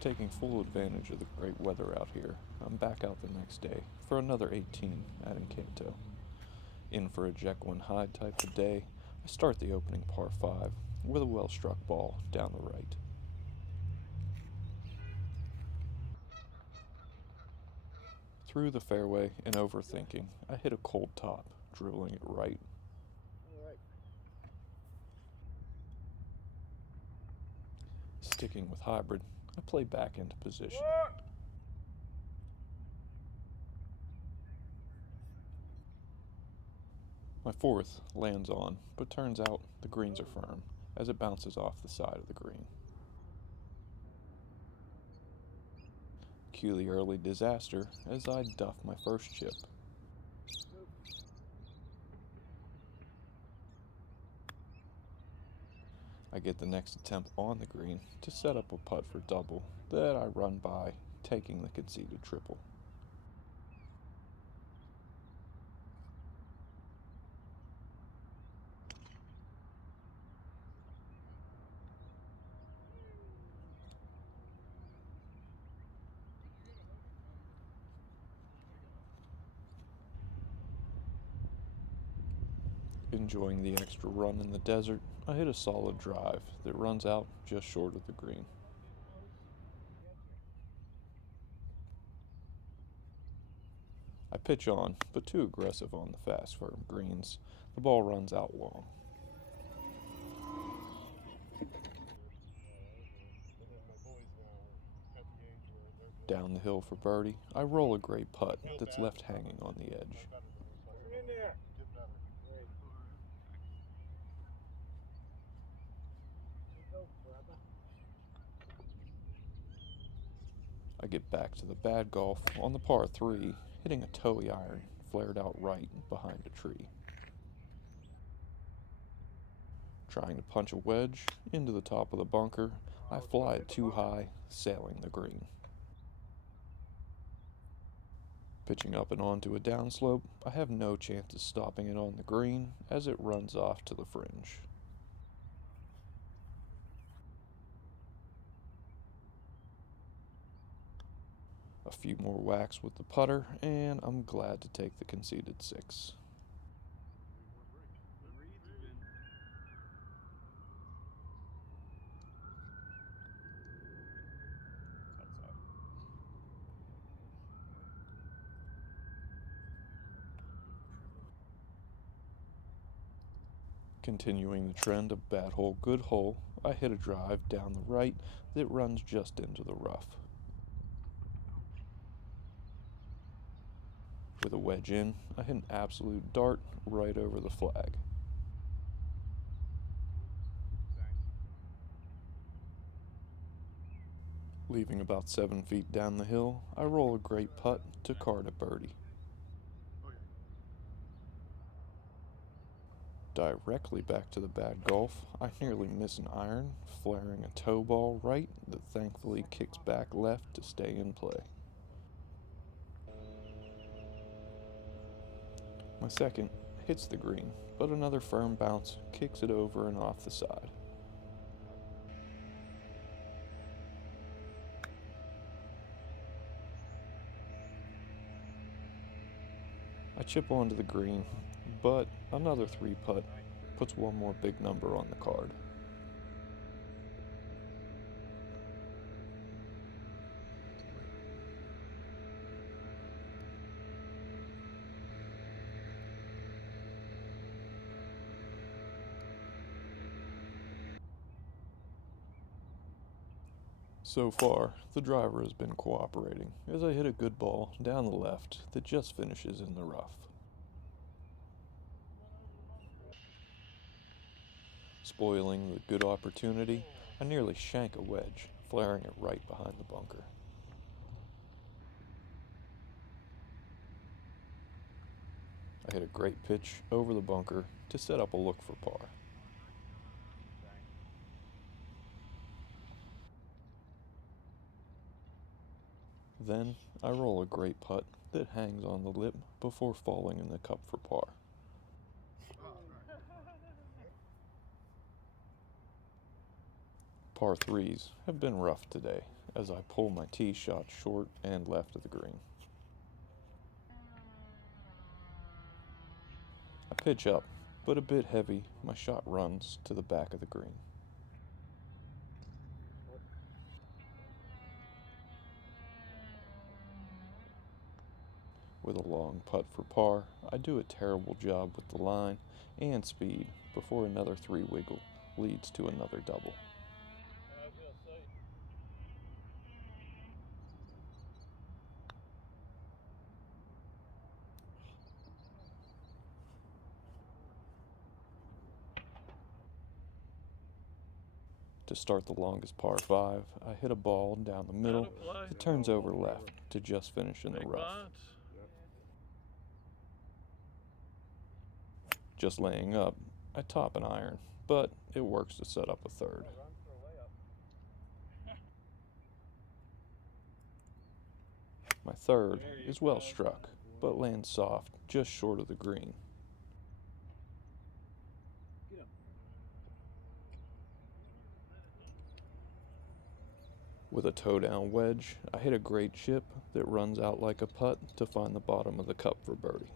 Taking full advantage of the great weather out here, I'm back out the next day for another 18 at Encanto. In for a Jekyll and Hyde type of day, I start the opening par 5 with a well-struck ball down the right. Through the fairway and overthinking, I hit a cold top, dribbling it right. Sticking with hybrid, I play back into position. My fourth lands on, but turns out the greens are firm as it bounces off the side of the green. Cue the early disaster as I duff my first chip. I get the next attempt on the green to set up a putt for double that I run by, taking the conceded triple. Enjoying the extra run in the desert, I hit a solid drive that runs out just short of the green. I pitch on, but too aggressive on the fast firm greens. The ball runs out long. Down the hill for birdie, I roll a great putt that's left hanging on the edge. I get back to the bad golf on the par 3, hitting a toey iron flared out right behind a tree. Trying to punch a wedge into the top of the bunker, I fly it too high, sailing the green. Pitching up and onto a downslope, I have no chance of stopping it on the green as it runs off to the fringe. A few more whacks with the putter, and I'm glad to take the conceded 6. Continuing the trend of bad hole, good hole, I hit a drive down the right that runs just into the rough. With a wedge in, I hit an absolute dart right over the flag. Leaving about 7 feet down the hill, I roll a great putt to card a birdie. Directly back to the bad golf, I nearly miss an iron, flaring a toe ball right that thankfully kicks back left to stay in play. My second hits the green, but another firm bounce kicks it over and off the side. I chip onto the green, but another 3-putt puts one more big number on the card. So far, the driver has been cooperating as I hit a good ball down the left that just finishes in the rough. Spoiling the good opportunity, I nearly shank a wedge, flaring it right behind the bunker. I hit a great pitch over the bunker to set up a look for par. Then I roll a great putt that hangs on the lip before falling in the cup for par. Par 3s have been rough today, as I pull my tee shot short and left of the green. I pitch up, but a bit heavy, my shot runs to the back of the green. With a long putt for par, I do a terrible job with the line and speed before another 3-wiggle leads to another double. To start the longest par 5, I hit a ball down the middle that turns over left to just finish in the rough. Just laying up, I top an iron, but it works to set up a third. My third is well struck, but lands soft just short of the green. With a toe-down wedge, I hit a great chip that runs out like a putt to find the bottom of the cup for birdie.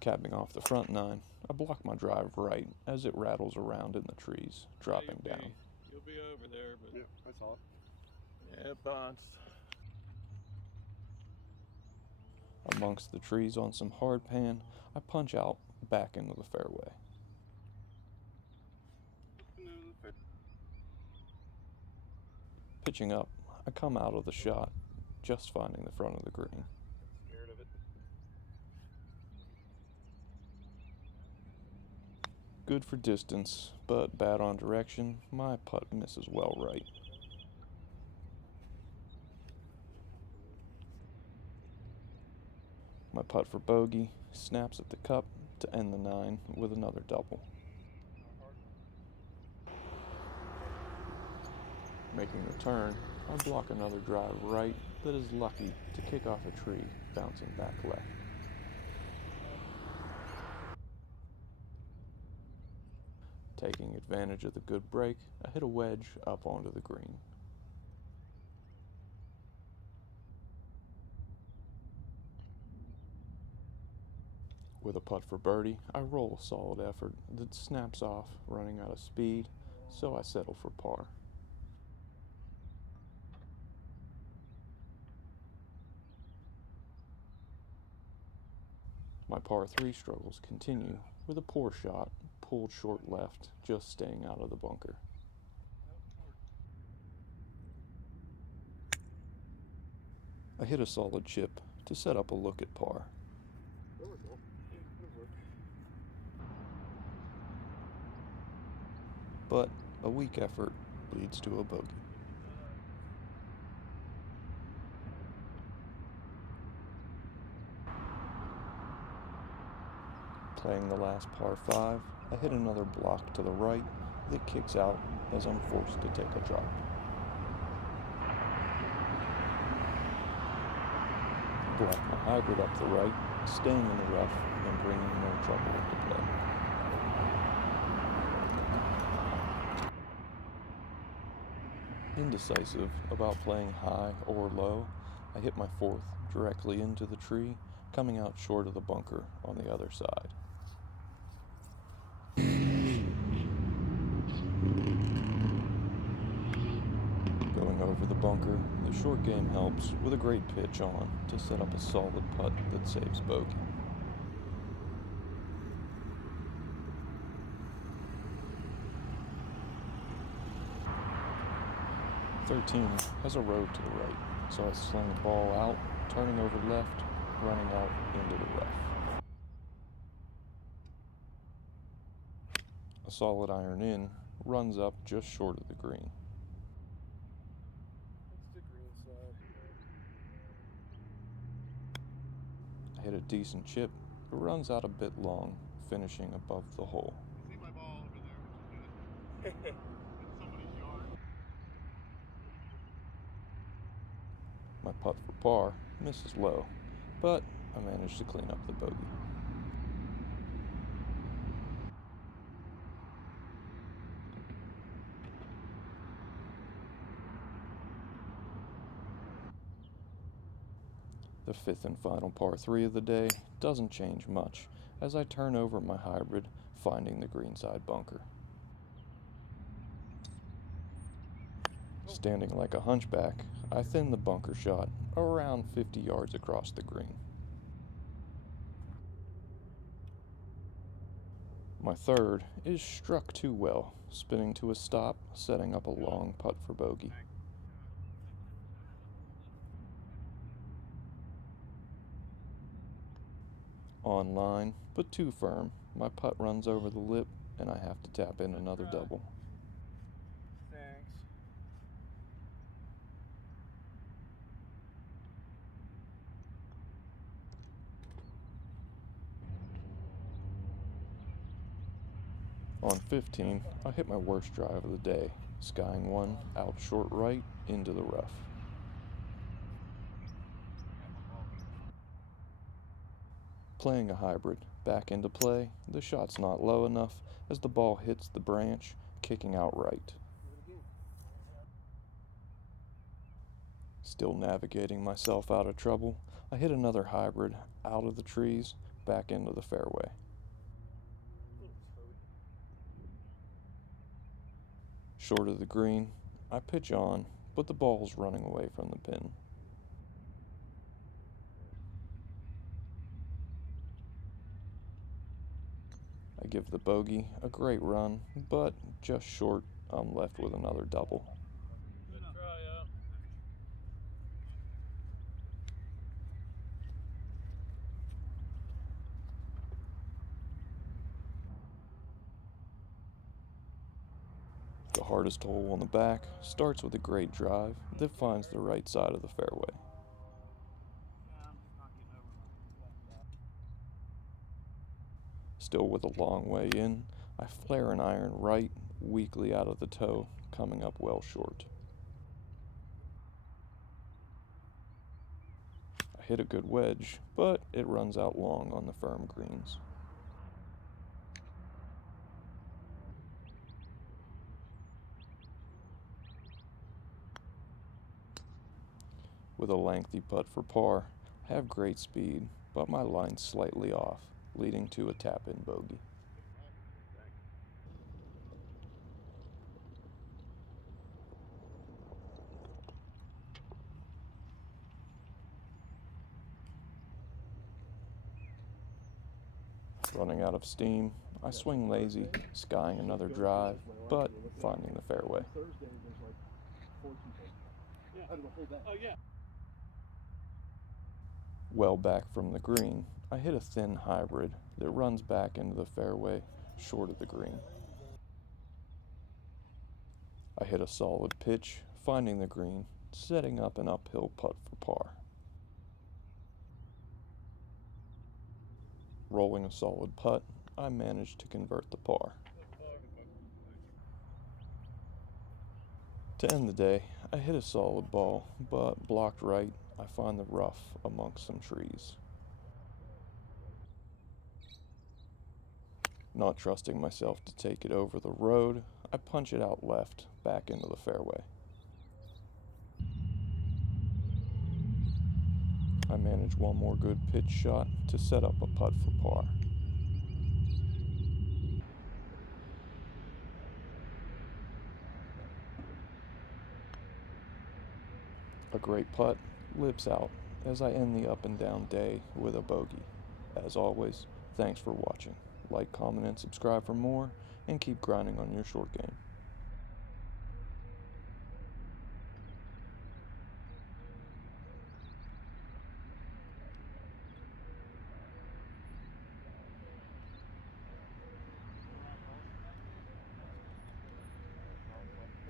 Capping off the front 9, I block my drive right as it rattles around in the trees, dropping down. You'll be over there, but yeah, I saw it. Yeah, it bounced. Amongst the trees on some hard pan, I punch out back into the fairway. Pitching up, I come out of the shot, just finding the front of the green. Scared of it. Good for distance, but bad on direction, my putt misses well right. My putt for bogey snaps at the cup to end the 9 with another double. Making the turn, I block another drive right that is lucky to kick off a tree, bouncing back left. Taking advantage of the good break, I hit a wedge up onto the green. With a putt for birdie, I roll a solid effort that snaps off, running out of speed, so I settle for par. My par 3 struggles continue with a poor shot, pulled short left, just staying out of the bunker. I hit a solid chip to set up a look at par. There we go. Good work. But a weak effort leads to a bogey. Playing the last par 5, I hit another block to the right that kicks out as I'm forced to take a drop. Block my hybrid up the right, staying in the rough and bringing no trouble into play. Indecisive about playing high or low, I hit my 4th directly into the tree, coming out short of the bunker on the other side. Going over the bunker, the short game helps with a great pitch on to set up a solid putt that saves bogey. 13 has a road to the right, so I sling the ball out, turning over left, running out into the rough. A solid iron in runs up just short of the green. That's the green side. I hit a decent chip, it runs out a bit long, finishing above the hole. I see my ball over there, which is good. In somebody's yard. My putt for par misses low, but I managed to clean up the bogey. The fifth and final par 3 of the day doesn't change much as I turn over my hybrid, finding the greenside bunker. Standing like a hunchback, I thin the bunker shot around 50 yards across the green. My third is struck too well, spinning to a stop, setting up a long putt for bogey. On line, but too firm, my putt runs over the lip and I have to tap in another double. Thanks. On 15, I hit my worst drive of the day, skying one out short right into the rough. Playing a hybrid back into play, the shot's not low enough as the ball hits the branch, kicking out right. Still navigating myself out of trouble, I hit another hybrid out of the trees, back into the fairway. Short of the green, I pitch on, but the ball's running away from the pin. I give the bogey a great run, but just short, I'm left with another double. Good try out. The hardest hole on the back starts with a great drive that finds the right side of the fairway. I'm just not getting over my left side. Still with a long way in, I flare an iron right, weakly out of the toe, coming up well short. I hit a good wedge, but it runs out long on the firm greens. With a lengthy putt for par, I have great speed, but my line's slightly off, leading to a tap-in bogey. Running out of steam, I swing lazy, skying another drive, but finding the fairway. Thursday, there's like 4 people. Yeah. Out of the whole day. Oh, yeah. Well back from the green, I hit a thin hybrid that runs back into the fairway, short of the green. I hit a solid pitch, finding the green, setting up an uphill putt for par. Rolling a solid putt, I managed to convert the par. To end the day, I hit a solid ball, but blocked right, I find the rough amongst some trees. Not trusting myself to take it over the road, I punch it out left, back into the fairway. I manage one more good pitch shot to set up a putt for par. A great putt lips out as I end the up and down day with a bogey. As always, thanks for watching. Like, comment, and subscribe for more, and keep grinding on your short game.